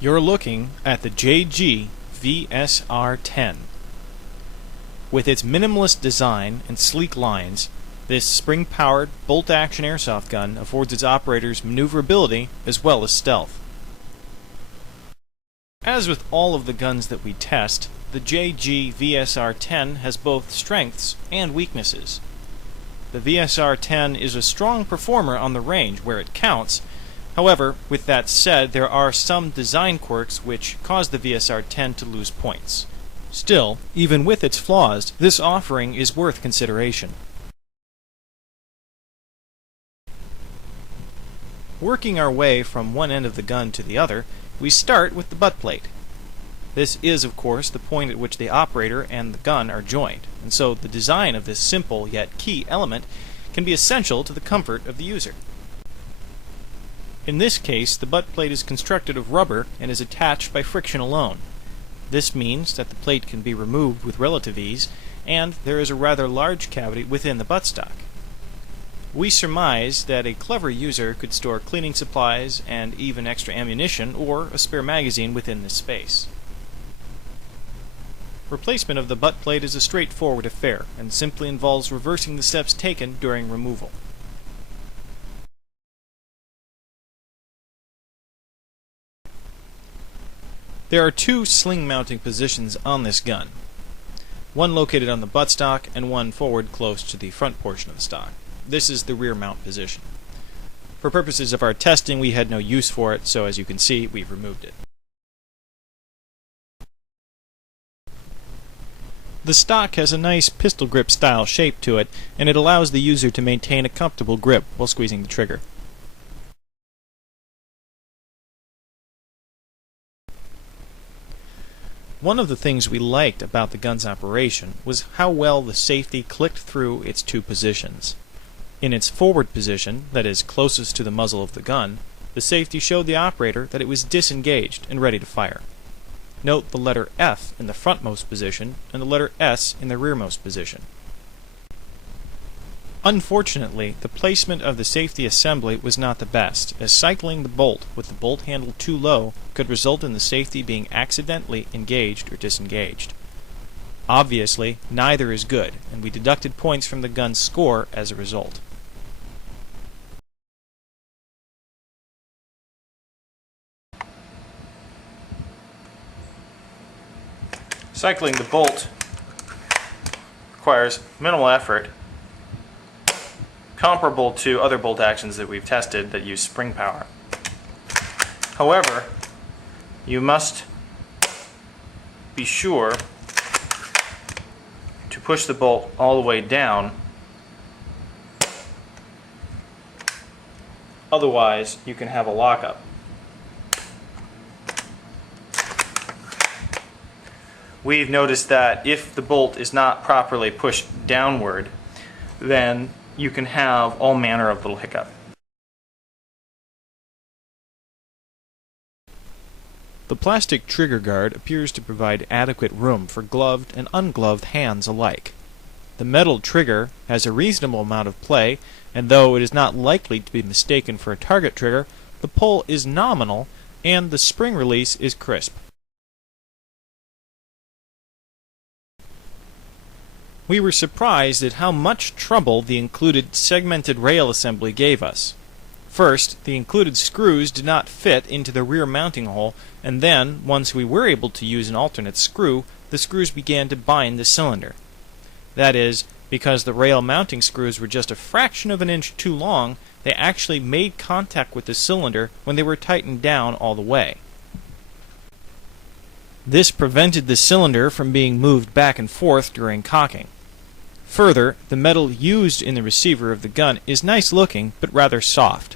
You're looking at the JG VSR 10. With its minimalist design and sleek lines, this spring-powered, bolt-action airsoft gun affords its operators maneuverability as well as stealth. As with all of the guns that we test, the JG VSR 10 has both strengths and weaknesses. The VSR 10 is a strong performer on the range where it counts. However, with that said, there are some design quirks which cause the VSR 10 to lose points. Still, even with its flaws, this offering is worth consideration. Working our way from one end of the gun to the other, we start with the butt plate. This is, of course, the point at which the operator and the gun are joined, and so the design of this simple yet key element can be essential to the comfort of the user. In this case, the butt plate is constructed of rubber and is attached by friction alone. This means that the plate can be removed with relative ease, and there is a rather large cavity within the buttstock. We surmise that a clever user could store cleaning supplies and even extra ammunition or a spare magazine within this space. Replacement of the butt plate is a straightforward affair and simply involves reversing the steps taken during removal. There are two sling mounting positions on this gun, one located on the buttstock and one forward close to the front portion of the stock. This is the rear mount position. For purposes of our testing, we had no use for it, so as you can see, we've removed it. The stock has a nice pistol grip style shape to it, and it allows the user to maintain a comfortable grip while squeezing the trigger. One of the things we liked about the gun's operation was how well the safety clicked through its two positions. In its forward position, that is, closest to the muzzle of the gun, the safety showed the operator that it was disengaged and ready to fire. Note the letter F in the frontmost position and the letter S in the rearmost position. Unfortunately, the placement of the safety assembly was not the best, as cycling the bolt with the bolt handle too low could result in the safety being accidentally engaged or disengaged. Obviously, neither is good, and we deducted points from the gun's score as a result. Cycling the bolt requires minimal effort, comparable to other bolt actions that we've tested that use spring power. However, you must be sure to push the bolt all the way down, otherwise you can have a lockup. We've noticed that if the bolt is not properly pushed downward, then you can have all manner of little hiccup. The plastic trigger guard appears to provide adequate room for gloved and ungloved hands alike. The metal trigger has a reasonable amount of play, and though it is not likely to be mistaken for a target trigger, the pull is nominal and the spring release is crisp. We were surprised at how much trouble the included segmented rail assembly gave us. First, the included screws did not fit into the rear mounting hole, and then, once we were able to use an alternate screw, the screws began to bind the cylinder. That is, because the rail mounting screws were just a fraction of an inch too long, they actually made contact with the cylinder when they were tightened down all the way. This prevented the cylinder from being moved back and forth during cocking. Further, the metal used in the receiver of the gun is nice looking, but rather soft.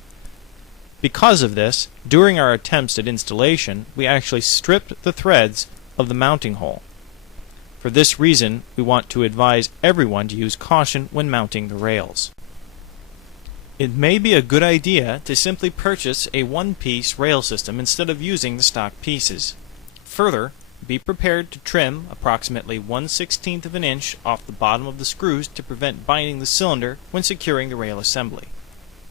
Because of this, during our attempts at installation, we actually stripped the threads of the mounting hole. For this reason, we want to advise everyone to use caution when mounting the rails. It may be a good idea to simply purchase a one-piece rail system instead of using the stock pieces. Further, be prepared to trim approximately 1/16 of an inch off the bottom of the screws to prevent binding the cylinder when securing the rail assembly.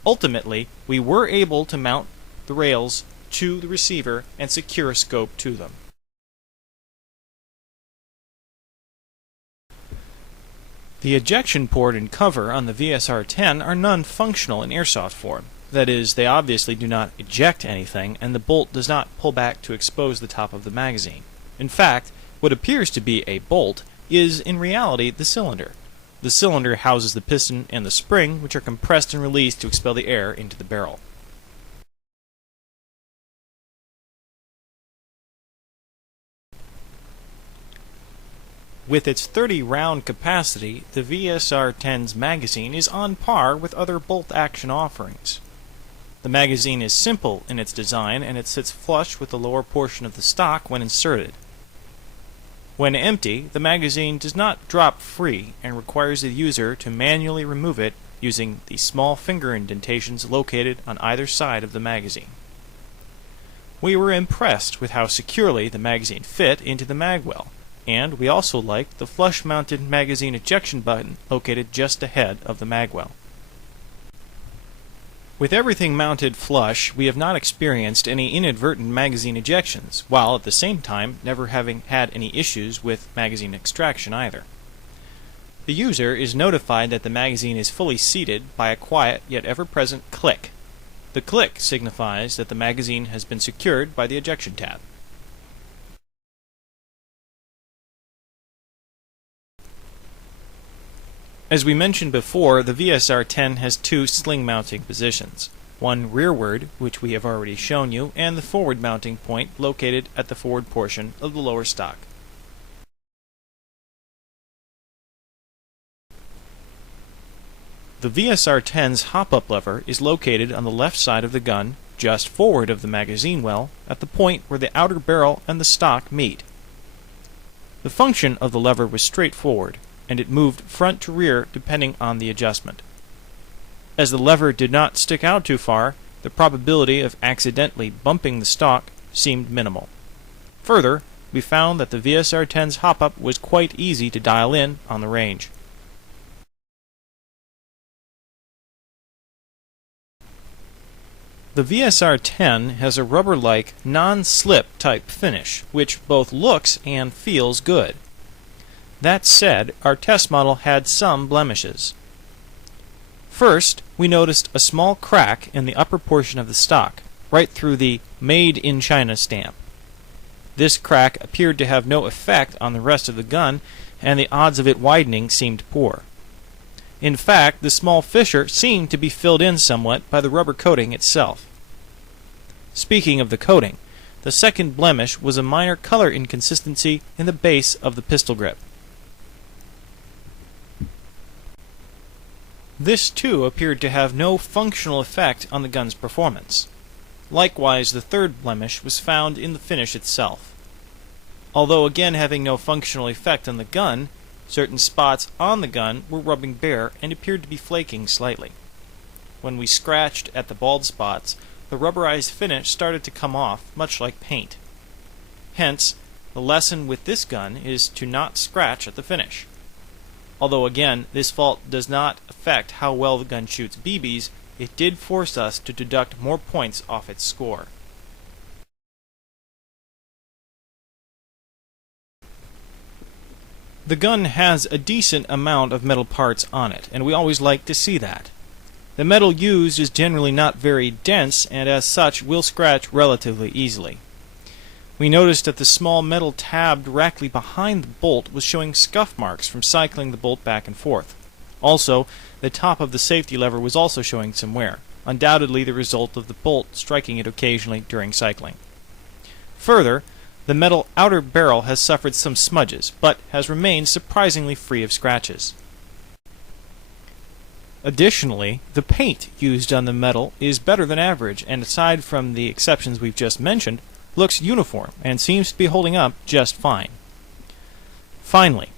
Ultimately, we were able to mount the rails to the receiver and secure a scope to them. The ejection port and cover on the VSR-10 are non-functional in airsoft form. That is, they obviously do not eject anything, and the bolt does not pull back to expose the top of the magazine. In fact, what appears to be a bolt is in reality the cylinder. The cylinder houses the piston and the spring, which are compressed and released to expel the air into the barrel. With its 30-round capacity, the VSR-10's magazine is on par with other bolt-action offerings. The magazine is simple in its design, and it sits flush with the lower portion of the stock when inserted. When empty, the magazine does not drop free and requires the user to manually remove it using the small finger indentations located on either side of the magazine. We were impressed with how securely the magazine fit into the magwell, and we also liked the flush-mounted magazine ejection button located just ahead of the magwell. With everything mounted flush, we have not experienced any inadvertent magazine ejections, while at the same time never having had any issues with magazine extraction either. The user is notified that the magazine is fully seated by a quiet yet ever-present click. The click signifies that the magazine has been secured by the ejection tab. As we mentioned before, the VSR-10 has two sling mounting positions, one rearward, which we have already shown you, and the forward mounting point located at the forward portion of the lower stock. The VSR-10's hop-up lever is located on the left side of the gun, just forward of the magazine well, at the point where the outer barrel and the stock meet. The function of the lever was straightforward, and it moved front to rear depending on the adjustment. As the lever did not stick out too far, the probability of accidentally bumping the stock seemed minimal. Further, we found that the VSR-10's hop-up was quite easy to dial in on the range. The VSR-10 has a rubber-like, non-slip type finish, which both looks and feels good. That said, our test model had some blemishes. First, we noticed a small crack in the upper portion of the stock, right through the Made in China stamp. This crack appeared to have no effect on the rest of the gun, and the odds of it widening seemed poor. In fact, the small fissure seemed to be filled in somewhat by the rubber coating itself. Speaking of the coating, the second blemish was a minor color inconsistency in the base of the pistol grip. This too appeared to have no functional effect on the gun's performance. Likewise, the third blemish was found in the finish itself. Although again having no functional effect on the gun, certain spots on the gun were rubbing bare and appeared to be flaking slightly. When we scratched at the bald spots, the rubberized finish started to come off, much like paint. Hence, the lesson with this gun is to not scratch at the finish. Although again, this fault does not affect how well the gun shoots BBs, it did force us to deduct more points off its score. The gun has a decent amount of metal parts on it, and we always like to see that. The metal used is generally not very dense, and as such will scratch relatively easily. We noticed that the small metal tab directly behind the bolt was showing scuff marks from cycling the bolt back and forth. Also, the top of the safety lever was also showing some wear, undoubtedly the result of the bolt striking it occasionally during cycling. Further, the metal outer barrel has suffered some smudges, but has remained surprisingly free of scratches. Additionally, the paint used on the metal is better than average, and aside from the exceptions we've just mentioned, looks uniform and seems to be holding up just fine. Finally,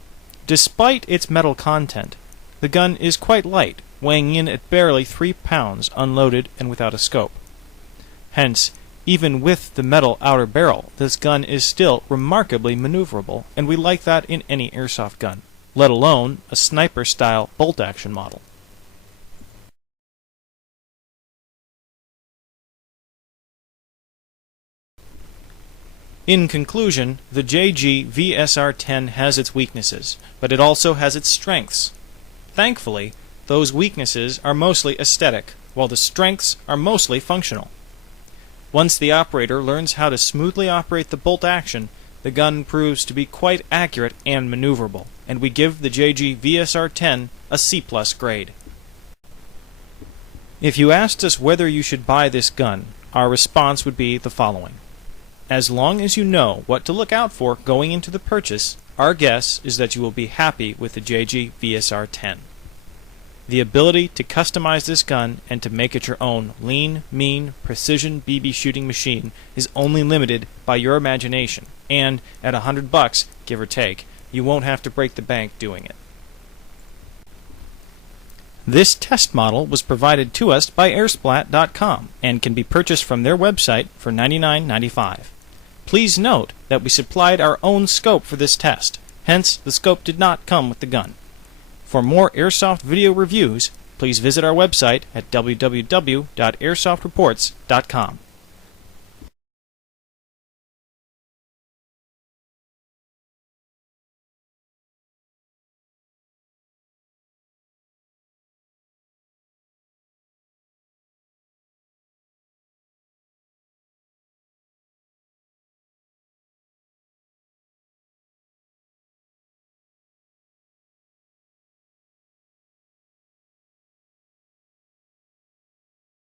despite its metal content, the gun is quite light, weighing in at barely 3 pounds unloaded and without a scope. Hence, even with the metal outer barrel, this gun is still remarkably maneuverable, and we like that in any airsoft gun, let alone a sniper-style bolt-action model. In conclusion, the JG VSR-10 has its weaknesses, but it also has its strengths. Thankfully, those weaknesses are mostly aesthetic, while the strengths are mostly functional. Once the operator learns how to smoothly operate the bolt action, the gun proves to be quite accurate and maneuverable, and we give the JG VSR-10 a C+ grade. If you asked us whether you should buy this gun, our response would be the following. As long as you know what to look out for going into the purchase, our guess is that you will be happy with the JG VSR-10. The ability to customize this gun and to make it your own lean, mean, precision BB shooting machine is only limited by your imagination, and at $100, give or take, you won't have to break the bank doing it. This test model was provided to us by Airsplat.com and can be purchased from their website for $99.95. Please note that we supplied our own scope for this test, hence the scope did not come with the gun. For more airsoft video reviews, please visit our website at www.airsoftreports.com.